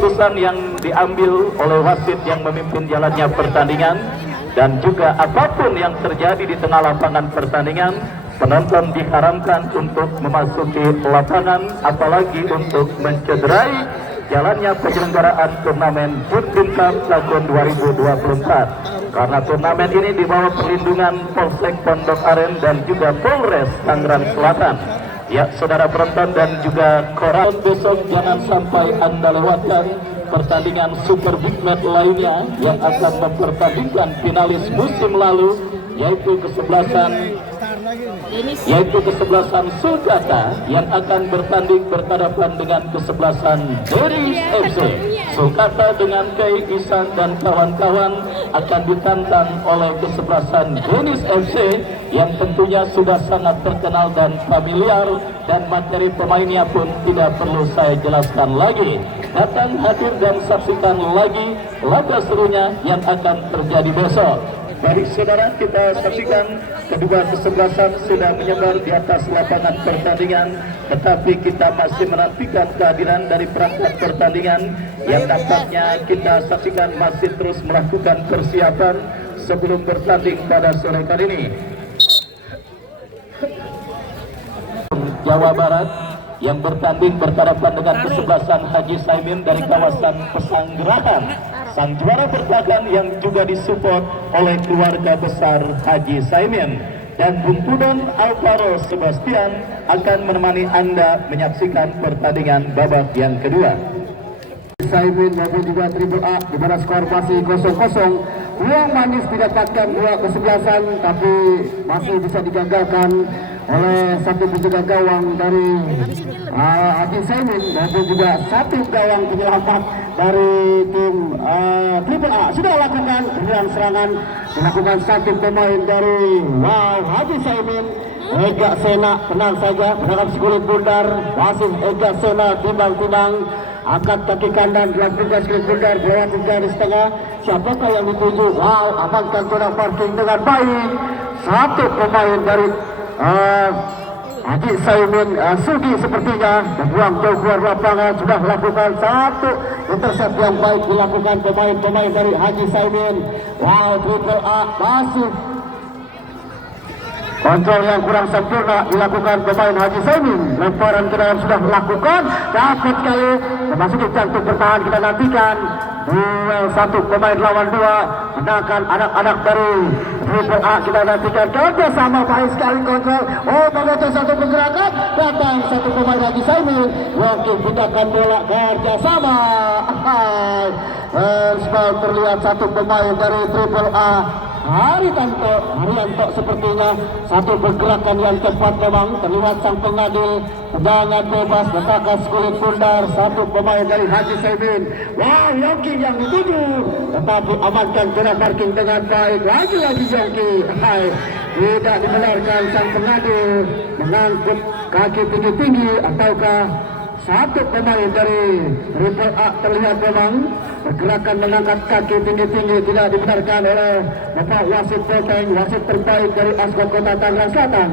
Keputusan yang diambil oleh wasit yang memimpin jalannya pertandingan, dan juga apapun yang terjadi di tengah lapangan pertandingan, penonton diharamkan untuk memasuki lapangan, apalagi untuk mencederai jalannya penyelenggaraan turnamen Badminton tahun 2024. Karena turnamen ini di bawah perlindungan Polsek Pondok Aren dan juga Polres Tangerang Selatan. Ya, saudara penonton dan juga koran, besok jangan sampai Anda lewatkan pertandingan Super Big Match lainnya yang akan mempertandingkan finalis musim lalu, yaitu kesebelasan Sulkata yang akan bertanding berhadapan dengan kesebelasan Denis FC. Sulkata dengan Kei Isan dan kawan-kawan akan ditantang oleh kesebelasan Denis FC yang tentunya sudah sangat terkenal dan familiar, dan materi pemainnya pun tidak perlu saya jelaskan lagi. Datang, hadir dan saksikan lagi laga serunya yang akan terjadi besok. Baik saudara, kita saksikan kedua kesebelasan sudah menyebar di atas lapangan pertandingan, tetapi kita masih menantikan kehadiran dari perangkat pertandingan yang tampaknya kita saksikan masih terus melakukan persiapan sebelum bertanding pada sore kali ini. Jawa Barat yang bertanding berhadapan dengan kesebelasan Haji Saimin dari kawasan Pesanggerahan. Sang juara bertahan yang juga disupport oleh keluarga besar Haji Saimin, dan Bungkudan Alvaro Sebastian akan menemani Anda menyaksikan pertandingan babak yang kedua. Saimin maupun juga Triple A di mana skor masih 0-0. Peluang manis didapatkan dua kesebelasan, tapi masih bisa digagalkan oleh satu penjaga gawang dari Haji Saimin maupun juga satu gawang penyelamat dari tim Triple A. Sudah lakukan giliran serangan, dilakukan satu pemain dari Haji Saimin, Ega Sena, tenang saja, menangkap sekulit bundar, wasit Ega Sena timbang-timbang, angkat kaki kanan, dilakukan sekulit bundar, lewat garis tengah. Siapakah yang dituju? Amankan zona parking dengan baik. Satu pemain dari Haji Saimin, Sugi sepertinya membuang jauh keluar lapangan. Sudah melakukan satu intercept yang baik dilakukan pemain-pemain dari Haji Saimin. Triple A masih kontrol yang kurang sempurna dilakukan pemain Haji Saimin. Lemparan ke dalam sudah melakukan, dapat sekali memasuki jantung bertahan. Kita nantikan duel satu pemain lawan dua, menangkan anak-anak dari Triple A. Kita nantikan kerjasama baik sekali kontrol. Mengatur satu pergerakan, datang satu pemain Haji Saimin, wakil pindahkan bola, kerjasama. Terlihat satu pemain dari Triple A, Haryanto sepertinya satu pergerakan yang tepat memang. Terlihat sang pengadil tendangan bebas, letakkan kulit bundar, satu pemain dari Haji Saimin. Yongki yang dituju, tetapi amankan zona parking dengan baik. Lagi-lagi Yongki, tidak dibenarkan sang pengadil mengangkut kaki tinggi-tinggi, ataukah satu pemain dari Triple A. Terlihat memang pergerakan mengangkat kaki tinggi-tinggi tidak dibenarkan oleh Bapak wasit Poteng, wasit terbaik dari Aspak Kota Tangerang Selatan.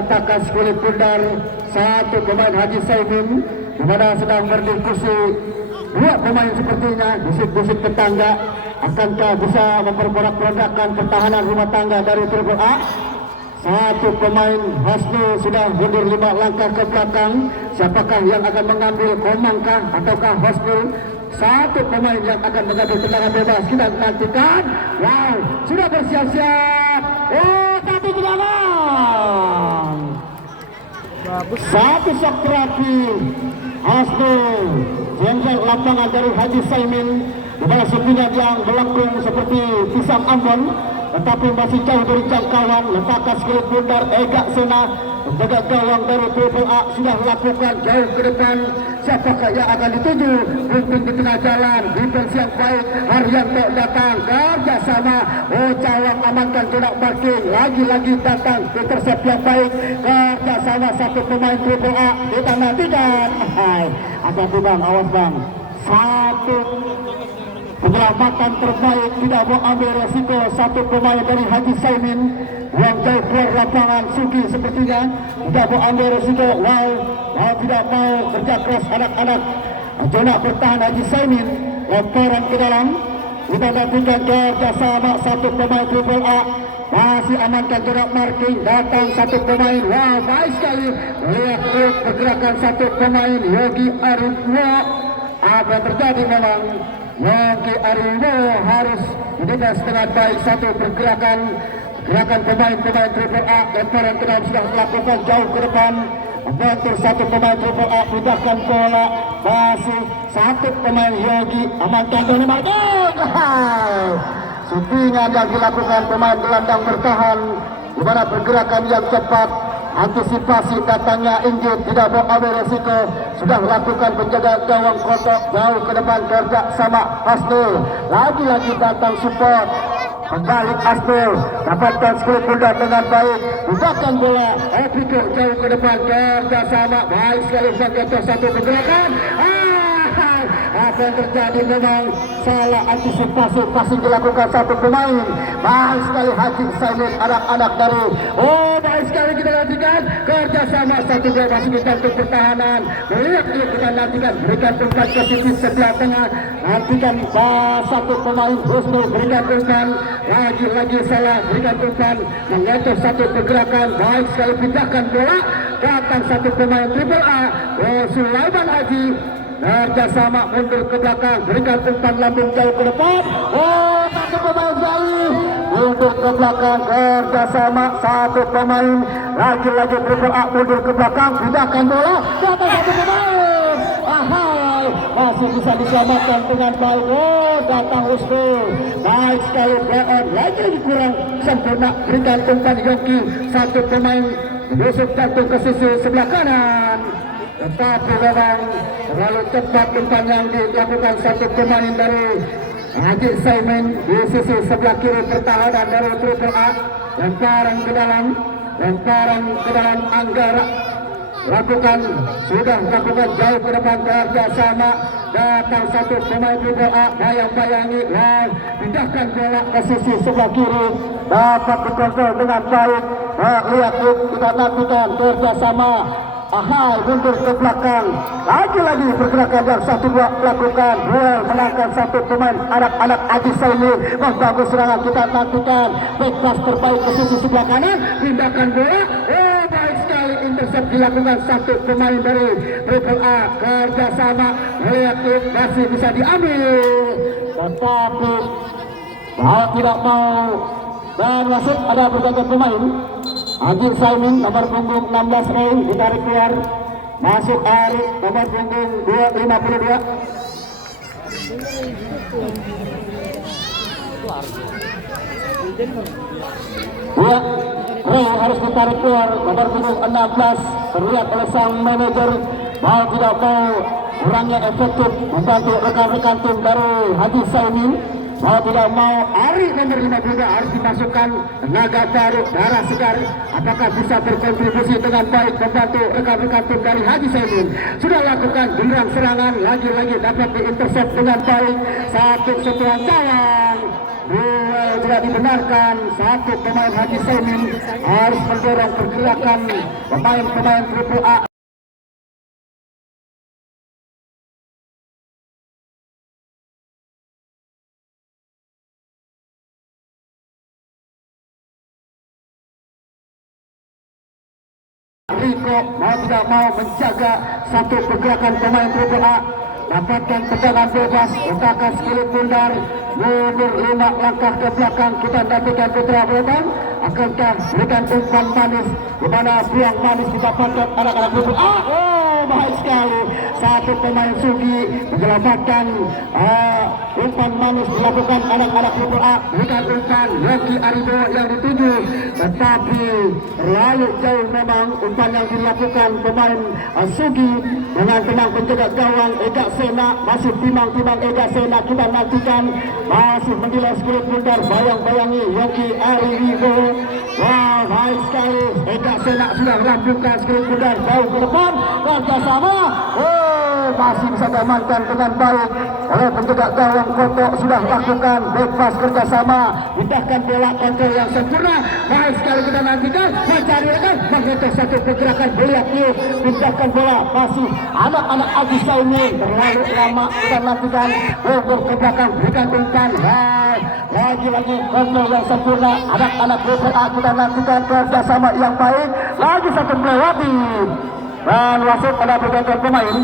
Letakkan kulit bundar satu pemain Haji Saimin, di mana sedang berdiskusi dua pemain sepertinya, bisik-bisik tetangga. Akankah bisa memperberat-beratkan pertahanan rumah tangga dari Triple A? Satu pemain Hasnu sudah mundur 5 langkah ke belakang. Siapakah yang akan mengambil, Komangkah ataukah Hasnu? Satu pemain yang akan mengambil tendangan bebas. Kita nantikan. Sudah bersiap-siap. Satu tendangan. Satu shot terakhir. Hasnu jenjang lapangan dari Haji Saimin, di mana sepingan yang melengkung seperti pisang Ambon, tetapi masih jauh dari jangkauan. Letakkan sekulit bundar, Ega Sena, penjaga gawang dari Triple A, sudah melakukan jauh ke depan. Siapakah yang akan dituju? Bumbung di tengah jalan, defense yang baik, Haryanto datang, kerjasama. Cawang amankan zona parking, lagi-lagi datang, intercept yang baik, kerjasama satu pemain Triple A. Kita nantikan. Hati-hati bang, awas bang. Satu penyelamatan terbaik, tidak mau ambil resiko, satu pemain dari Haji Saimin. yang jauh keluar lapangan. Sugi sepertinya tidak mau ambil resiko. Mau tidak mau kerja keras anak-anak. Coba bertahan Haji Saimin, lemparan ke dalam. Kita nantikan kerjasama satu pemain Triple A. Masih amankan jarak marking. Datang satu pemain. Baik sekali. Lihat pergerakan satu pemain Yogi Ariwo. Apa yang terjadi memang Yogi Ariwo harus menjaga dengan baik satu pergerakan pemain-pemain Triple A. Lemparan ke dalam sudah melakukan jauh ke depan. Membentur satu pemain Triple A, pindahkan bola. Masih satu pemain Yogi, amankan bola marking. Syutingan yang dilakukan pemain gelandang bertahan, di mana pergerakan yang cepat, antisipasi datangnya injil, tidak mau ambil resiko, sudah lakukan penjaga gawang kotak jauh ke depan kerja sama Asnul. Lagi-lagi datang support. Kembali Asnul, dapatkan skor pundak dengan baik, bukakan bola, pikir jauh ke depan kerja sama baik sekali sebagai satu pergerakan. Apa yang terjadi memang salah antisipasi, passing dilakukan satu pemain. Baik sekali Haji Saimin, anak-anak dari baik sekali kita nantikan kerjasama satu gol masih kita untuk pertahanan. Melihat kita nantikan berikan umpan ke sisi sebelah tengah. Nantikan satu pemain Husnul berikan umpan, lagi-lagi salah berikan umpan, mengatur satu pergerakan. Baik sekali pindahkan bola, datang satu pemain Triple A, Sulaiman Haji. Kerjasama mundur ke belakang, berikan umpan lambung jauh ke depan. Satu pemain sekali mundur ke belakang, kerjasama satu pemain. Lagi-lagi Triple A mundur ke belakang, pindahkan bola, datang satu pemain. Masih bisa diselamatkan dengan baik. Datang Husnul. Baik sekali PN, lagi-lagi kurang sempurna, berikan umpan Yogi. Satu pemain Yusuf jatuh ke sisi sebelah kanan. Tetapi memang terlalu cepat umpan yang dilakukan satu pemain dari Haji Saimin di sisi sebelah kiri pertahanan dari Triple A. Lemparan ke dalam Anggara. Sudah lakukan jauh ke depan kerjasama. Datang satu pemain Triple A, bayang-bayangi, pindahkan bola ke sisi sebelah kiri. Dapat dikontrol dengan baik. Lihat kita nantikan kerjasama. Mundur ke belakang. Lagi-lagi pergerakan yang satu dua lakukan. Duel menangkan satu pemain anak-anak Haji Saimin. Bagus serangan kita nantikan. Bebas terbaik ke sisi sebelah kanan. Pindahkan bola. Baik sekali intercept dilakukan satu pemain dari Triple A. Kerjasama melihat masih bisa diambil. Tetapi tidak mau. Dan masuk ada berganti pemain. Haji Saimin nomor punggung 16 Ray ditarik keluar. Masuk Ari nomor punggung 252. Ray harus ditarik keluar nomor punggung 16. Terlihat oleh sang manajer mau tidak mau kurangnya efektif membantu rekan-rekan tim dari Haji Saimin. Mau tidak mau Ari nomor 52 harus dimasukkan tenaga baru, darah segar. Apakah bisa berkontribusi dengan baik membantu rekan-rekan tim dari Haji Saimin? Sudah lakukan giliran serangan, lagi-lagi dapat diintercept dengan baik. Satu sentuhan gawang. Duel tidak dibenarkan. Satu pemain Haji Saimin harus mendorong pergerakan pemain-pemain Triple A. Riko mau tidak mau menjaga satu pergerakan pemain Triple A. Dapatkan tendangan bebas, letakkan skill pundar, mundur 5 langkah ke belakang. Kita nantikan Putra Belakang. Akankah berikan umpan manis, di mana buang manis didapatkan anak-anak Triple A. Baik sekali. Satu pemain Sugi menyelamatkan umpan manis dilakukan anak-anak Triple A. Berikan umpan Yogi Aribo yang dituju, tetapi terlalu jauh memang umpan yang dilakukan pemain Sugi. Dengan tenang penjaga gawang Ega Sena, masih timang-timang Ega Sena. Kita nantikan masih menilai skill pundar, bayang-bayangi Yogi Aribo. Baik sekali. Ega Sena sudah melambungkan skill pundar jauh ke depan. Kerjasama. masih bisa diamankan dengan baik oleh penjaga gawang Koto. Sudah lakukan back pass kerjasama, pindahkan bola, kontrol yang sempurna. Baik sekali kita nantikan, mencari rekan, mengetuk satu pergerakan beliau, pindahkan bola, masih anak-anak Aji Saimin, terlalu lama kita nantikan, untuk ke belakang, berikan umpan, lagi-lagi kontrol yang sempurna, anak-anak BPA kita nantikan kerjasama yang baik, lagi satu melewati, dan wasit pada pergantian pemain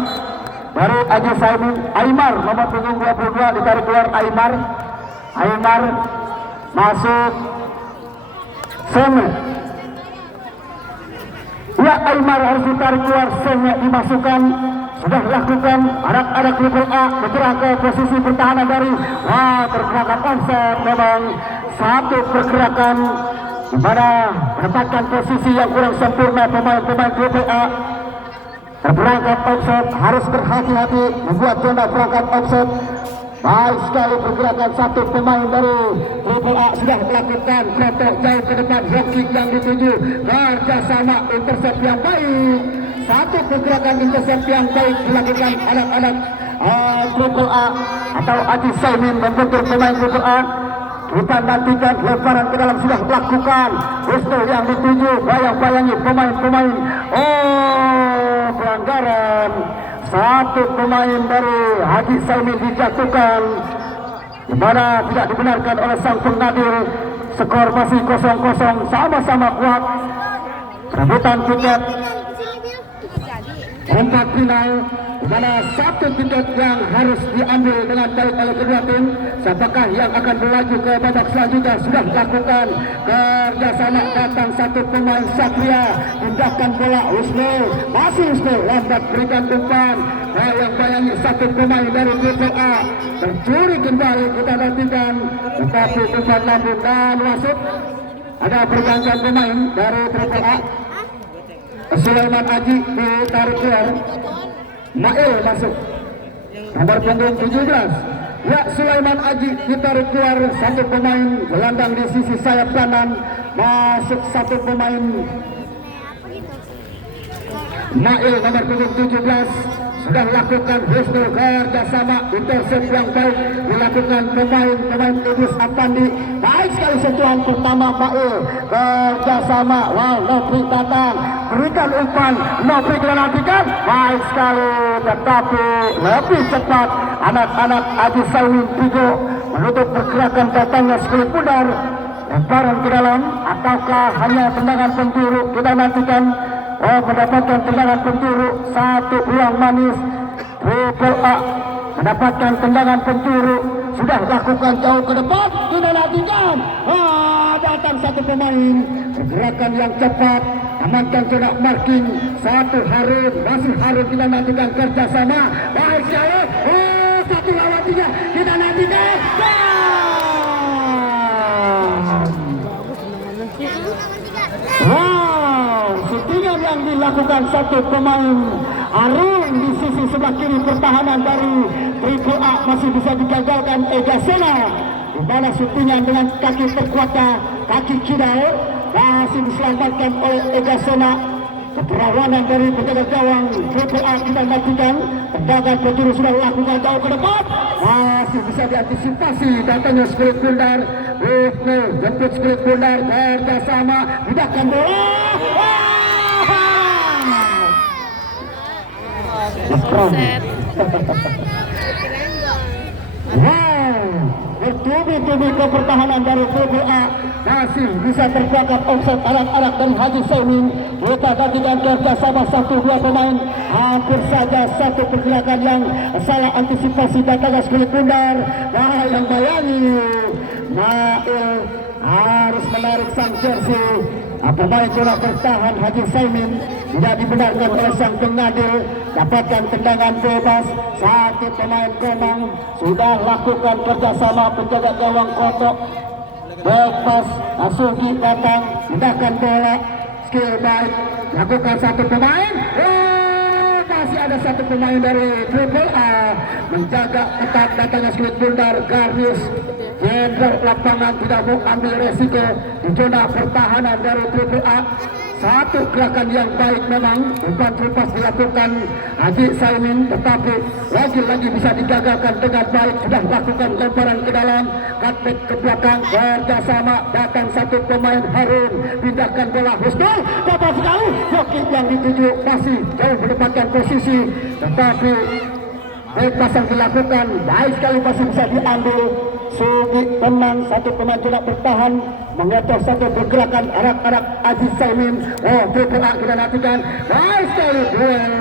dari Aji Saimin. Aymar nomor punggung 22 ditarik keluar. Aymar masuk Senge. Ya, Aymar harus ditarik keluar, Senge dimasukkan. Sudah lakukan anak-anak Triple A bergerak ke posisi pertahanan dari pergerakan offset. Memang satu pergerakan di mana menempatkan posisi yang kurang sempurna pemain-pemain Triple A. Berangkat offset, harus berhati-hati membuat zona berangkat offset. Baik sekali pergerakan satu pemain dari Triple A sudah melakukan kotak jauh ke depan, hoki yang dituju, kerjasama intercept yang baik. Satu pergerakan intercept yang baik dilakukan anak-anak Triple A atau Aji Saimin membentur pemain Triple A. Kita nantikan lemparan ke dalam sudah dilakukan, pistol yang dituju, bayang-bayangi pemain-pemain. Pelanggaran, satu pemain dari Haji Saimin dijatuhkan, di mana tidak dibenarkan oleh sang pengadil. Skor masih 0-0, sama-sama kuat. Rebutan tiket perempat final, di mana satu tiket yang harus diambil dengan baik oleh kedua tim. Siapakah yang akan berlaju ke babak selanjutnya? Sudah lakukan kerjasama, datang satu pemain Satria, pindahkan bola, Usmul, masih Usmul, lambat berikan umpan, bayang-bayangi satu pemain dari Triple A, tercuri kembali, kita nantikan, tetapi umpan lambung dan wasit. Ada pergantian pemain dari Triple A. Sulaiman Aji ditarik keluar, Mail masuk nomor punggung 17. Ya, Sulaiman Aji ditarik keluar, satu pemain gelandang di sisi sayap kanan, masuk satu pemain Mail nomor punggung 17. Sudah lakukan Wisnu, kerjasama intercept yang baik dilakukan pemain Idris Apandi. Baik sekali sentuhan pertama Mail, kerjasama. Nopri datang, berikan umpan, Nopri kita nantikan, baik sekali, tetapi lebih cepat anak-anak Aji Saimin Tigo menutup pergerakan datangnya Skulit Pudar. Lemparan ke dalam ataukah hanya tendangan penjuru, kita nantikan. Mendapatkan tendangan penjuru, satu peluang manis. Triple A mendapatkan tendangan penjuru, sudah lakukan jauh ke depan, kita nantikan. Datang satu pemain, pergerakan yang cepat, amankan zona marking, satu Harun, masih Harun, kita nantikan kerjasama. Baik sekali, satu lawan tiga, kita nantikan. Settingan yang dilakukan satu pemain Arun di sisi sebelah kiri pertahanan dari Triple A masih bisa digagalkan Ega Sena, di mana settingan dengan kaki terkuatnya, kaki kidal, masih diselamatkan oleh Ega Sena. Keperawanan dari penjaga gawang Triple A kita nantikan. Tendangan penjuru sudah dilakukan jauh ke depan, masih bisa diantisipasi datangnya Skulit Pudar. Jemput Skulit Pudar, kerjasama, pindahkan bola. Bertubi-tubi ke pertahanan dari Triple A, masih bisa terjangkap offset anak-anak dari Haji Saimin. Kita nantikan kerjasama satu dua pemain, hampir saja satu pergerakan yang salah antisipasi datangnya Skulit Pudar. Yang bayangi Mail harus menarik sang jersey. Pemain coba bertahan Haji Saimin, tidak dibenarkan oleh sang pengadil, dapatkan tendangan bebas. Satu pemain Komang sudah lakukan kerjasama penjaga gawang Kotok. Bebas, Asuki datang, pindahkan bola, skill baik, lakukan satu pemain. Masih ada satu pemain dari Triple A menjaga ketat datangnya Skulit Pudar. Garnius jenderal lapangan tidak mau ambil resiko di zona pertahanan dari Triple A. satu gerakan yang baik memang, umpan terlepas dilakukan Haji Saimin, tetapi lagi-lagi bisa digagalkan dengan baik. Sudah lakukan lemparan ke dalam, cutback ke belakang, kerjasama, datang satu pemain Harun, pindahkan bola Husnul, dapat sekali, joki yang dituju masih jauh mendapatkan posisi, tetapi bebas yang dilakukan, baik sekali masih bisa diambil. Sugi tenang, satu pemain tidak bertahan, mengecoh satu pergerakan arak-arak Haji Saimin. Oh, bola kita nantikan, baik sekali duel.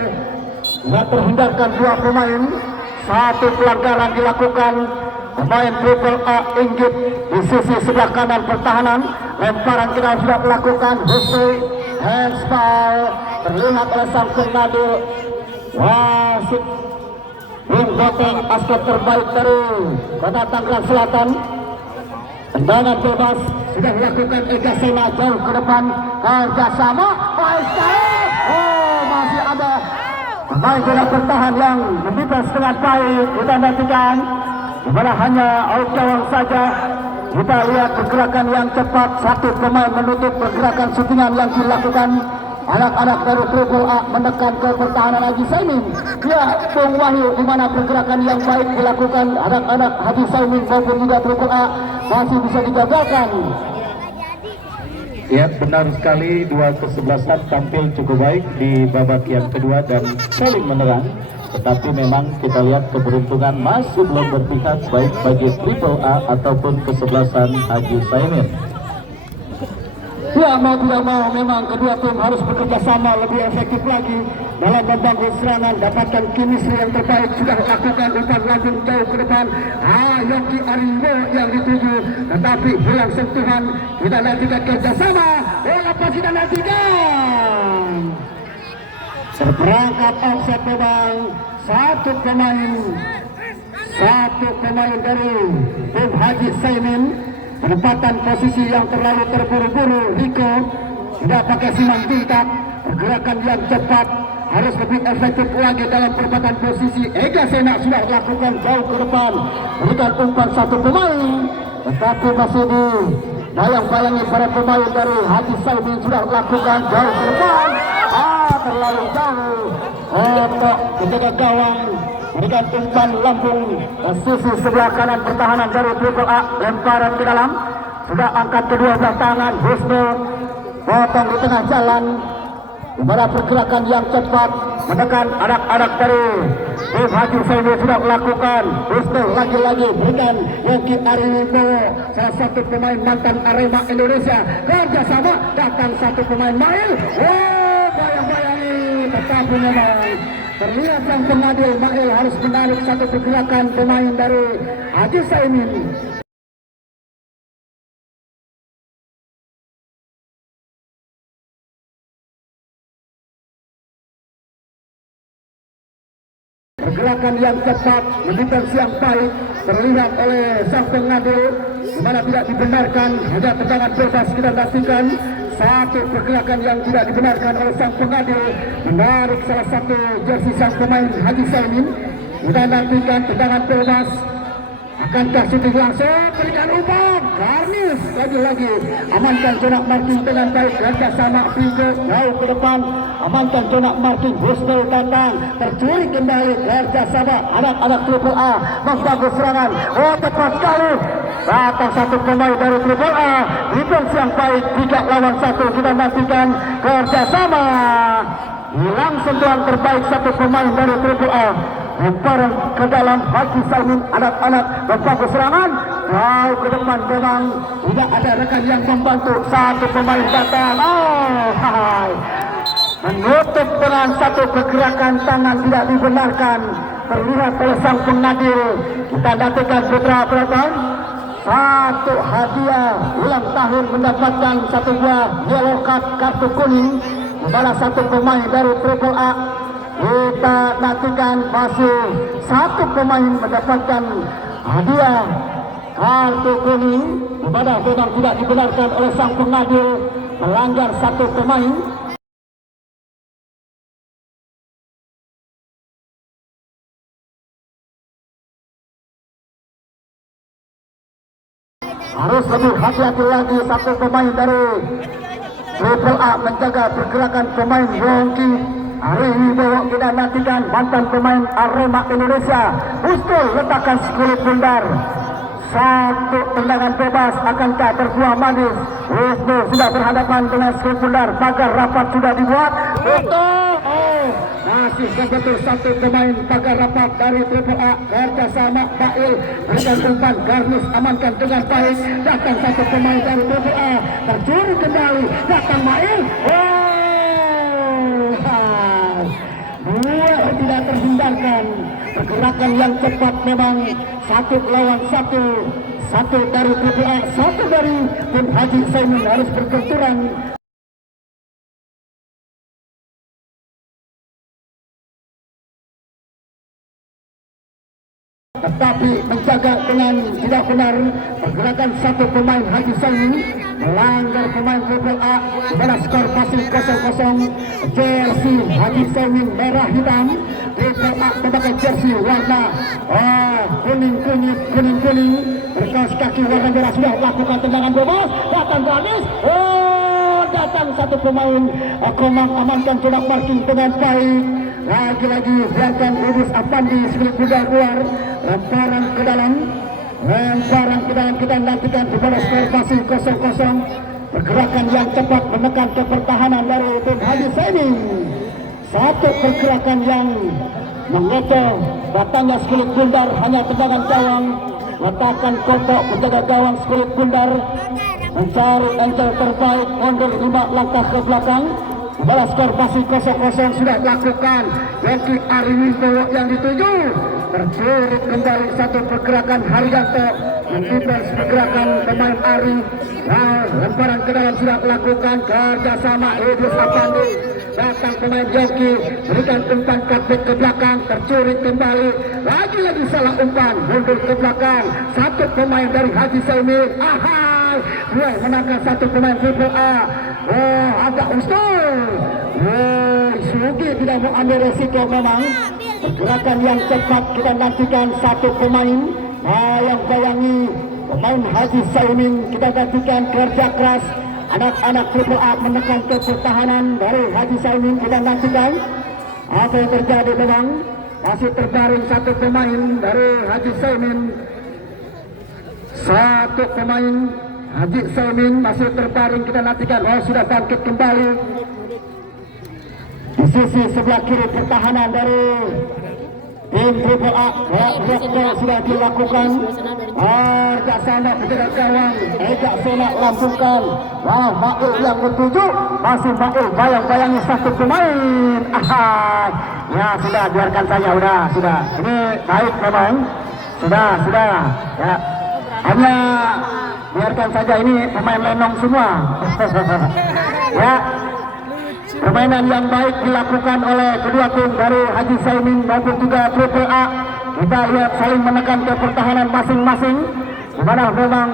Tidak terhindarkan dua pemain, satu pelanggaran dilakukan. Pemain Triple A inggit di sisi sebelah kanan pertahanan, lemparan kita sudah melakukan. Husnul, hands foul, terlihat oleh sang pengadil. Wasit Goteng, aspek terbaik dari Kota Tangerang Selatan. Tendangan bebas sudah dilakukan Ega Sena jauh ke depan, kerjasama baik sekali. Oh, masih ada pemain tidak bertahan yang mendefense dengan baik. Kita nantikan dimana hanya out gawang saja. Kita lihat pergerakan yang cepat, satu pemain menutup pergerakan shootingan yang dilakukan. Anak-anak dari Triple A menekan ke pertahanan Haji Saimin. Ya, Bung Wahyu, di mana pergerakan yang baik dilakukan anak-anak Haji Saimin maupun juga Triple A masih bisa digagalkan. Ya, benar sekali, dua kesebelasan tampil cukup baik di babak yang kedua dan saling menyerang. Tetapi memang kita lihat keberuntungan masih belum berpihak baik bagi Triple A ataupun kesebelasan Haji Saimin. Ya, mau tidak mau memang kedua tim harus bekerja sama lebih efektif lagi dalam membangun serangan, dapatkan chemistry yang terbaik. Sudah lakukan umpan lambung jauh ke depan, Yogi Ariwo yang dituju, tetapi hilang sentuhan. Kita nantikan kerjasama, bola pasti kita nantikan. Terperangkap offset memang, satu pemain dari tim Haji Saimin. Penempatan posisi yang terlalu terburu-buru. Riko tidak pakai silang tingkat, pergerakan yang cepat, harus lebih efektif lagi dalam penempatan posisi. Ega Sena sudah lakukan jauh ke depan, berikan umpan satu pemain, tetapi masih di bayang-bayangi para pemain dari Haji Saimin sudah lakukan jauh ke depan. Terlalu jauh untuk menjaga gawang. Berikan umpan lambung sisi sebelah kanan pertahanan dari Triple A, lemparan ke dalam, sudah angkat kedua belah tangan. Husnul potong di tengah jalan, dimana pergerakan yang cepat menekan anak-anak dari tim Haji Saimin sudah melakukan. Husnul lagi-lagi berikan Yogi Ariwo, salah satu pemain mantan Arema Indonesia, kerjasama, datang satu pemain Mail. Bayang-bayangi, tetapi memang terlihat sang pengadil Mail harus menarik satu pergerakan pemain dari Haji Saimin. Pergerakan yang cepat, mendefensi yang baik terlihat oleh sang pengadil, di mana tidak dibenarkan, hanya tendangan bebas. Kita pastikan satu pergerakan yang tidak dibenarkan oleh sang pengadil, menarik salah satu jersey sang pemain Haji Saimin. Kita nantikan tendangan bebas, akankah shooting langsung, berikan umpan, garnis lagi-lagi, amankan Jonak Martin dengan baik, kerjasama Pingo jauh ke depan, amankan Jonak Martin. Husnul datang, tercuri kembali, kerjasama anak-anak Triple A membangun serangan. Tepat sekali, datang satu pemain dari Triple A, defense yang baik, 3 lawan 1. Kita nantikan kerjasama, hilang sentuhan terbaik satu pemain dari Triple A. Lemparan ke dalam Haji Saimin, anak-anak membangun serangan jauh ke depan. Memang tidak ada rekan yang membantu, satu pemain datang, menutup dengan satu pergerakan tangan tidak dibenarkan, terlihat oleh sang pengadil. Kita nantikan putra penonton, satu hadiah ulang tahun mendapatkan satu buah yellow card, kartu kuning, adalah satu pemain dari Triple A. Kita nantikan masih satu pemain mendapatkan hadiah kartu kuning, di mana memang tidak dibenarkan oleh sang pengadil, melanggar satu pemain. Harus lebih hati-hati lagi satu pemain dari Triple A menjaga pergerakan pemain Yongki. Hari ini bawa kita nantikan mantan pemain Arema Indonesia. Usul letakkan skulit bundar. Satu tendangan bebas akankah terbuang manis. Wisnu sudah berhadapan dengan skulit bundar. Pagar rapat sudah dibuat. Masih kebetul satu pemain pagar rapat dari Triple A. Kerjasama Bail berikan umpan. Garnis amankan dengan baik. Datang satu pemain dari Triple A. Tercuri kembali. Datang Bail. Dua tidak terhindarkan. Pergerakan yang cepat memang. Satu lawan satu. Satu dari Triple A. Satu dari tim Haji Saimin harus berbenturan. Tetapi menjaga dengan tidak benar pergerakan satu pemain Haji Saimin melanggar pemain Triple A. Pada skor masih 0-0. Jersey Haji Saimin merah hitam. Triple A memakai jersey warna kuning kuning berkaos kaki warna merah sudah lakukan tendangan bebas. Datang Ganis. Datang satu pemain Komang amankan coba parking dengan baik. Lagi-lagi biarkan Udus Apandi sebelum kuda keluar. Lemparan ke dalam kita nantikan di bola skor masih 0-0. Pergerakan yang cepat menekan ke pertahanan dari tim Haji Saimin. Satu pergerakan yang mengecoh datangnya skulit bundar hanya tendangan gawang. Letakkan kotak menjaga gawang skulit bundar. Mencari angel terbaik mundur 5 langkah ke belakang. Bola skor masih 0-0 sudah dilakukan. Yogi Ariwindo yang dituju. Tercuri kembali satu pergerakan Haryanto. Mendefense pergerakan pemain Ari. Lemparan ke dalam sudah dilakukan. Kerjasama Idris Apandi. Datang pemain Yogi. Berikan umpan cutback ke belakang. Tercuri kembali. Lagi-lagi salah umpan. Mundur ke belakang. Satu pemain dari Haji Saimin. Dua menangkan satu pemain Triple A. Agak usul. Sugi tidak mau ambil resiko memang. Pergerakan yang cepat kita nantikan satu pemain. Yang bayangi pemain Haji Saimin. Kita gantikan kerja keras. Anak-anak Triple A menekan ke pertahanan dari Haji Saimin. Kita nantikan apa yang terjadi memang. Masih terbaring satu pemain dari Haji Saimin. Satu pemain Haji Saimin masih terbaring, kita nantikan. Sudah bangkit kembali di sisi sebelah kiri pertahanan dari tim Triple A. Blok sudah dilakukan. Ejak sana penjaga gawang. Ejak sana langsungkan. Mail yang ketujuh. Masih Mail bayang-bayangi satu pemain. Ya sudah, biarkan saja. Sudah. Ini baik memang. Sudah. Ya. Hanya biarkan saja, ini pemain lenong semua. Ya, permainan yang baik dilakukan oleh kedua tim dari Haji Saimin maupun juga Triple A. Kita lihat saling menekan ke pertahanan masing-masing. Dimana memang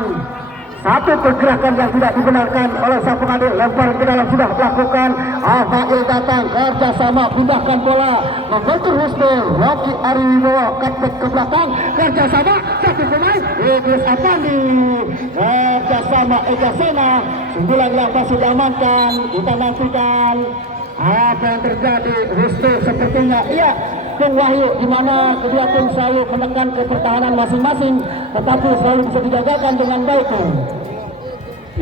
satu pergerakan yang tidak dibenarkan oleh sang pengadil. Lemparan ke dalam sudah dilakukan. Mail datang, kerjasama pindahkan bola, membentur Husnul. Rocky Ariwibowo cutback ke belakang. Kerjasama satu pemain Idris Apandi. Kerjasama Ega Sena. Sundulan yang masih diamankan. Kita nantikan apa yang terjadi. Husnul sepertinya Tung Wahyu, di mana kedua tim selalu menekan ke pertahanan masing-masing, tetapi selalu bisa dijagakan dengan baik.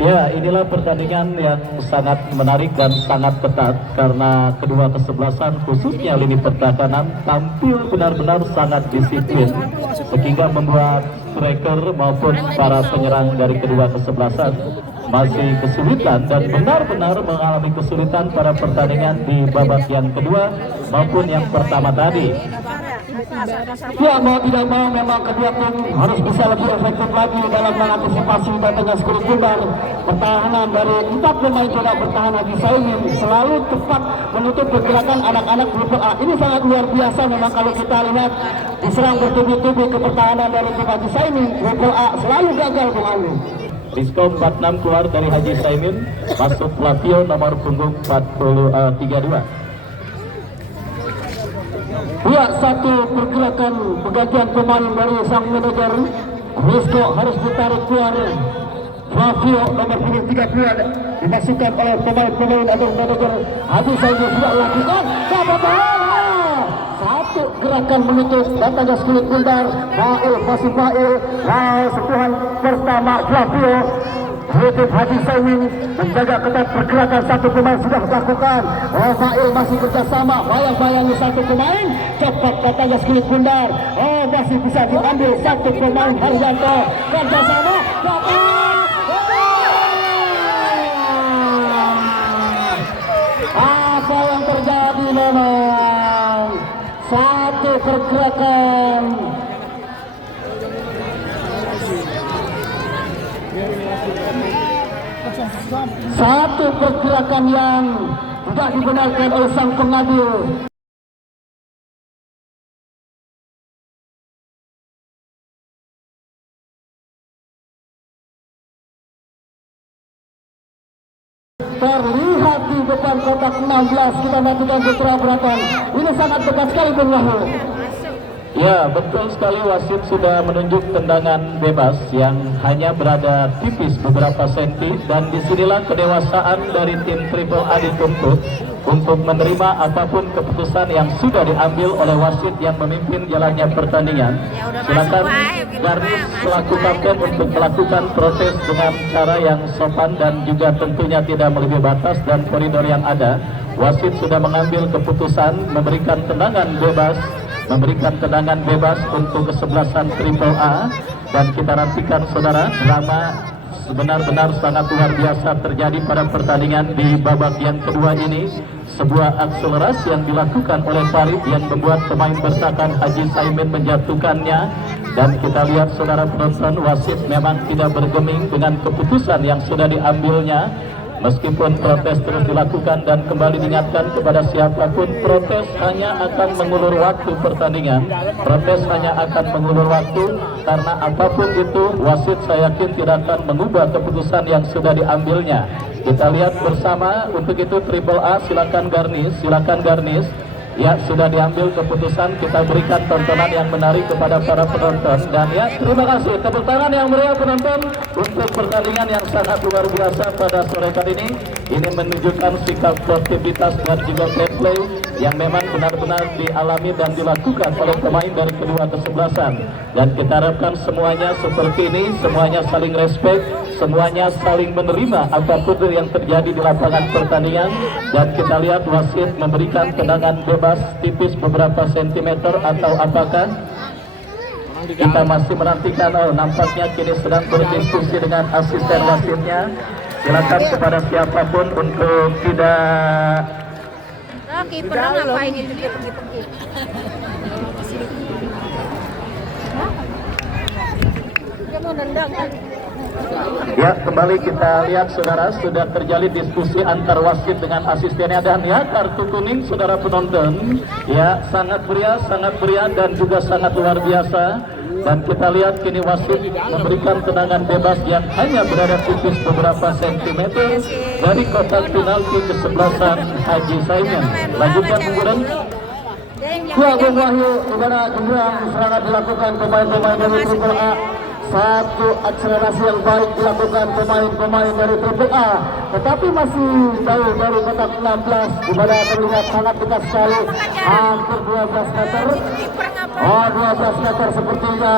Ya, inilah pertandingan yang sangat menarik dan sangat ketat karena kedua kesebelasan khususnya lini pertahanan tampil benar-benar sangat disiplin sehingga membuat striker maupun para penyerang dari kedua kesebelasan masih kesulitan dan benar-benar mengalami kesulitan pada pertandingan di babak yang kedua maupun yang pertama tadi. Ya, mau tidak mau memang kedua tim harus bisa lebih efektif lagi dalam mengantisipasi datangnya skulit bundar. Pertahanan dari 4 pemain coba bertahan Haji Saimin selalu tepat menutup pergerakan anak-anak Triple A. Ini sangat luar biasa memang kalau kita lihat diserang bertubi-tubi ke pertahanan dari tim Haji Saimin. Triple A selalu gagal, Bung Alwi. Diskon 46 keluar dari Haji Saimin, masuk Latio nomor punggung 32. Ya, satu pergerakan pergantian pemain dari sang manajer. Rizko harus ditarik keluar. Flavio nomor punggung 32 dimasukkan oleh pemain-pemain atau manajer Haji Saimin sudah lakukan satu gerakan menutup dan tegas kulit bundar. Mail masih Mail, sentuhan pertama Flavio. Hidip Haji Saimin menjaga ketat pergerakan satu pemain sudah dilakukan. Mail masih bersama, bayang-bayangi satu pemain cepat katanya kulit bundar. Masih bisa diambil satu pemain Haryanto kerjasama. Apa yang terjadi memang satu pergerakan yang tidak dibenarkan oleh sang pengadil. Terlihat di depan kotak 16, kita nantikan putra beratan. Ini sangat dekat sekali Bung Wahyu. Ya, betul sekali, wasit sudah menunjuk tendangan bebas yang hanya berada tipis beberapa senti, dan disinilah kedewasaan dari tim Triple A dituntut untuk menerima apapun keputusan yang sudah diambil oleh wasit yang memimpin jalannya pertandingan. Silakan Garnis selaku kapten untuk melakukan protes dengan cara yang sopan dan juga tentunya tidak melebihi batas dan koridor yang ada. Wasit sudah mengambil keputusan memberikan tendangan bebas untuk kesebelasan Triple A, dan kita nantikan saudara, drama benar-benar sangat luar biasa terjadi pada pertandingan di babak yang kedua ini. Sebuah akselerasi yang dilakukan oleh Farid yang membuat pemain bertahan Haji Saimin menjatuhkannya, dan kita lihat saudara penonton, wasit memang tidak bergeming dengan keputusan yang sudah diambilnya. Meskipun protes terus dilakukan dan kembali diingatkan kepada siapapun, protes hanya akan mengulur waktu pertandingan. Protes hanya akan mengulur waktu, karena apapun itu wasit saya yakin tidak akan mengubah keputusan yang sudah diambilnya. Kita lihat bersama, untuk itu Triple A silakan Garnis. Ya, sudah diambil keputusan, kita berikan tontonan yang menarik kepada para penonton. Dan ya, terima kasih, tepuk tangan yang meriah penonton untuk pertandingan yang sangat luar biasa pada sore kali ini. Ini menunjukkan sikap sportivitas dan juga fair play yang memang benar-benar dialami dan dilakukan oleh pemain dari kedua kesebelasan. Dan kita harapkan semuanya seperti ini, semuanya saling respect, semuanya saling menerima apapun yang terjadi di lapangan pertandingan. Dan kita lihat wasit memberikan tendangan bebas tipis beberapa sentimeter atau apakah, kita masih menantikan. Nampaknya kini sedang berdiskusi dengan asisten wasitnya. Silakan kepada siapapun untuk tidak kipernya ngapain itu dia pergi-pergi. Dia mau nendang kan? Ya, kembali kita lihat saudara, sudah terjadi diskusi antar wasit dengan asistennya, dan ya, kartu kuning saudara penonton, ya sangat meriah dan juga sangat luar biasa. Dan kita lihat kini wasit memberikan tendangan bebas yang hanya berada tipis beberapa sentimeter dari kotak penalti kesebelasan Haji Saimin. Lanjutkan kemudian. Bung Wahyu, di mana gembira serangan dilakukan pemain-pemain dari Triple A. Satu akselerasi yang baik dilakukan pemain-pemain dari Triple A, tetapi masih jauh dari kotak 16, di mana terlihat sangat dekat sekali, hampir 12 meter. 12 meter sepertinya.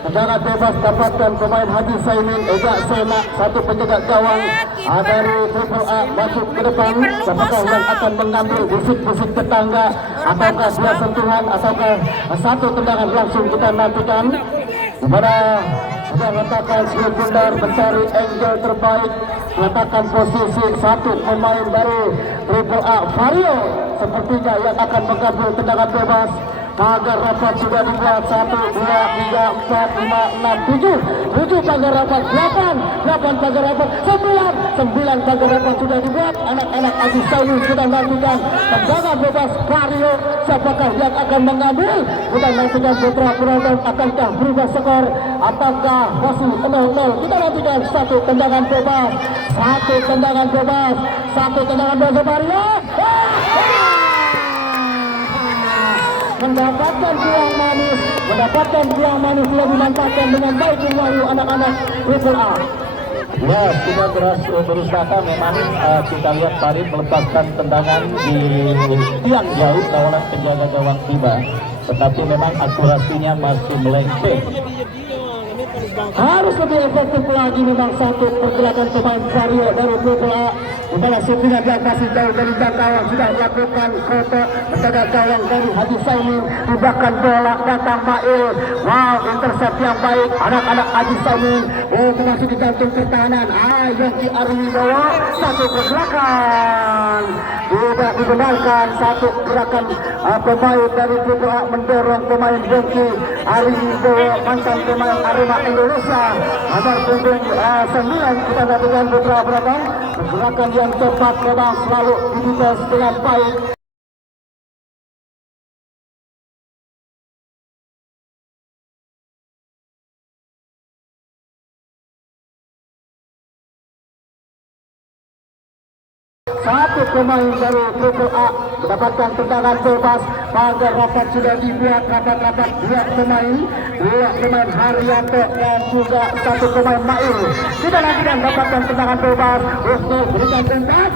Tendangan bebas dapatkan pemain Haji Saimin. Ega Sena, satu penjaga gawang dari Triple A, masuk ke depan. Apakah yang akan mengambil busik-busik tetangga, ataukah dua sentuhan, ataukah satu tendangan langsung, kita nantikan. Di mana sudah letakkan skill bundar, mencari angle terbaik, letakkan posisi satu pemain dari Triple A, Vario sepertinya yang akan mengambil tendangan bebas. Pagar rapat sudah dibuat, 1, 2, 3, 4, 5, 6, 7 pagar rapat, 8 pagar rapat, 9 pagar rapat sudah dibuat. Anak-anak Haji Saimin sudah melakukan tendangan bebas Vario. Siapakah yang akan mengambil? Kita nantikan putra penonton, akankah berubah skor, apakah masih 0-0? Kita nantikan satu tendangan bebas Vario. Mendapatkan buang manis, sudah dimanfaatkan dengan baik Bung Wahyu, anak-anak Triple A. Ya, sudah berusaha memang kita lihat Farid melepaskan tendangan di tiang jauh kawalan penjaga gawang tiba, tetapi memang akurasinya masih melenceng. Harus lebih efektif lagi memang satu pergerakan pemain Vario dari Triple A. Kembali Sufina dia masih jauh dari gawang, sudah melakukan kotak penjaga gawang dari Haji Saimi, tibakan bola datang Mail. Wow, intercept yang baik anak-anak Haji Saimi. Oh, masih di jantung pertahanan. Yogi Arwibowo, satu pergerakan tidak dibenarkan, satu gerakan pemain dari Triple A mendorong pemain Yogi Arwibowo, mantan pemain Arema Indonesia. Agar punggung 9 kita dapatkan beberapa belakang. Gerakan yang tepat memang selalu diditas dengan baik. Satu pemain dari Triple A mendapatkan tendangan bebas. Pada rapat sudah dibuat rapat-rapat dua pemain Haryanto dan juga satu pemain Mail. Tidak lagi dan mendapatkan tendangan bebas. Untuk berikan tembak.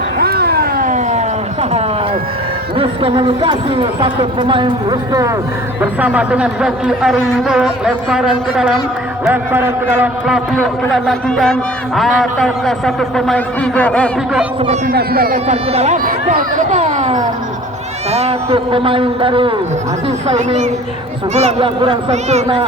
Miskomunikasi satu pemain Wisnu bersama dengan Yogi Ariwibowo, lemparan ke dalam Flavio kita lakukan, ataukah satu pemain Vigo sepertinya sudah lempar ke dalam ke depan. Satu pemain dari Adisa ini sebulan yang kurang sempurna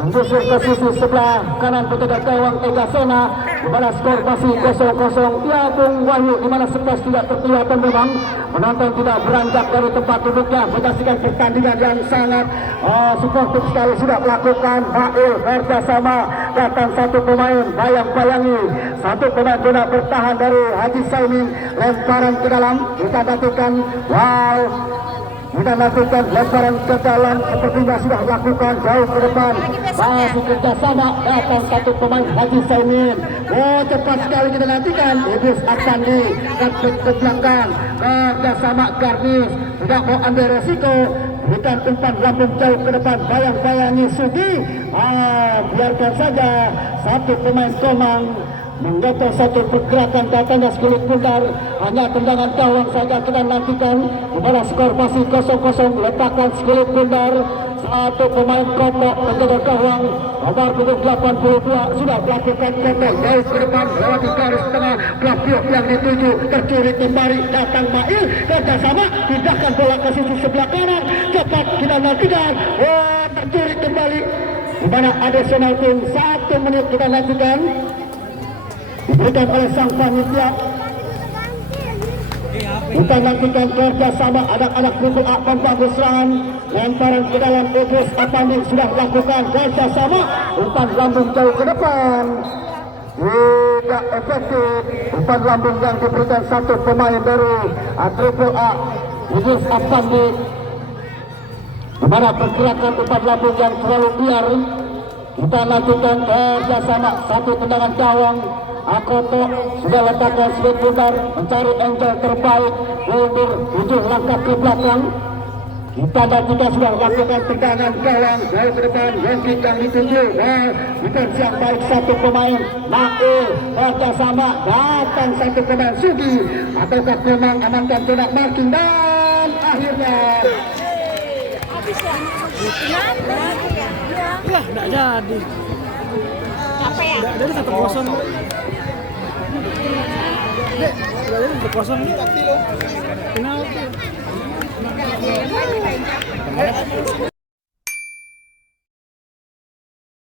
menggusur ke sisi sebelah kanan penjaga gawang Ega Sena. Di mana skor masih 0-0. Ya Bung Wahyu, di mana sepas tidak terkelihatan memang penonton tidak beranjak dari tempat duduknya menyaksikan pertandingan yang sangat sportif sekali. Sudah melakukan Mail kerjasama, datang satu pemain bayang-bayangi, satu pemain sudah bertahan dari Haji Saimi, lemparan ke dalam kita lakukan. Wow, kita lakukan lemparan ke dalam sepertinya sudah lakukan jauh ke depan, masih kerjasama, datang satu pemain Haji Saimin. Oh, cepat sekali kita nantikan Idris Aksandi ke belakang, kerjasama Garnis tidak mau ambil resiko, bukan umpan lambung jauh ke depan, bayang-bayangi Sugi. Biarkan saja satu pemain Komang menggotong satu pergerakan, datangnya sekelit pundar, hanya tendangan gawang saja kita nantikan. Kembali skor masih 0-0, letakkan sekelit pundar, satu pemain Kopo penjaga gawang nomor 82 sudah melakukan Kopo jauh ke depan lewati garis tengah, Flavio yang dituju, tercuri kembali, datang Mail kerjasama, pindahkan bola ke sisi sebelah kanan, cepat kita nantikan. Oh, tercuri kembali, di mana additional pun 1 menit kita nantikan, diberikan oleh sang panitia. Kita nantikan kerjasama anak-anak Triple A membangun serangan, lemparan ke dalam. Idris Apandi sudah melakukan kerjasama, umpan lambung jauh ke depan, tidak efektif. Umpan lambung yang diberikan satu pemain dari Triple A, Idris Apandi, di mana pergerakan umpan lambung yang terlalu liar. Kita lakukan kerjasama, satu tendangan gawang. Akoto sudah letakkan speed putar, mencari angle terbaik, mundur 7 langkah ke belakang. Kita nantikan sudah lakukan tendangan gawang jauh ke depan, Yogi yang dituju. Defense yang baik satu pemain Mail, kerjasama, datang satu pemain Sugi, ataukah Komang amankan tidak marking, dan akhirnya lah, enggak jadi. Apa ya? Enggak jadi 1-0. Dek, enggak jadi 1-0 nih. Penalti.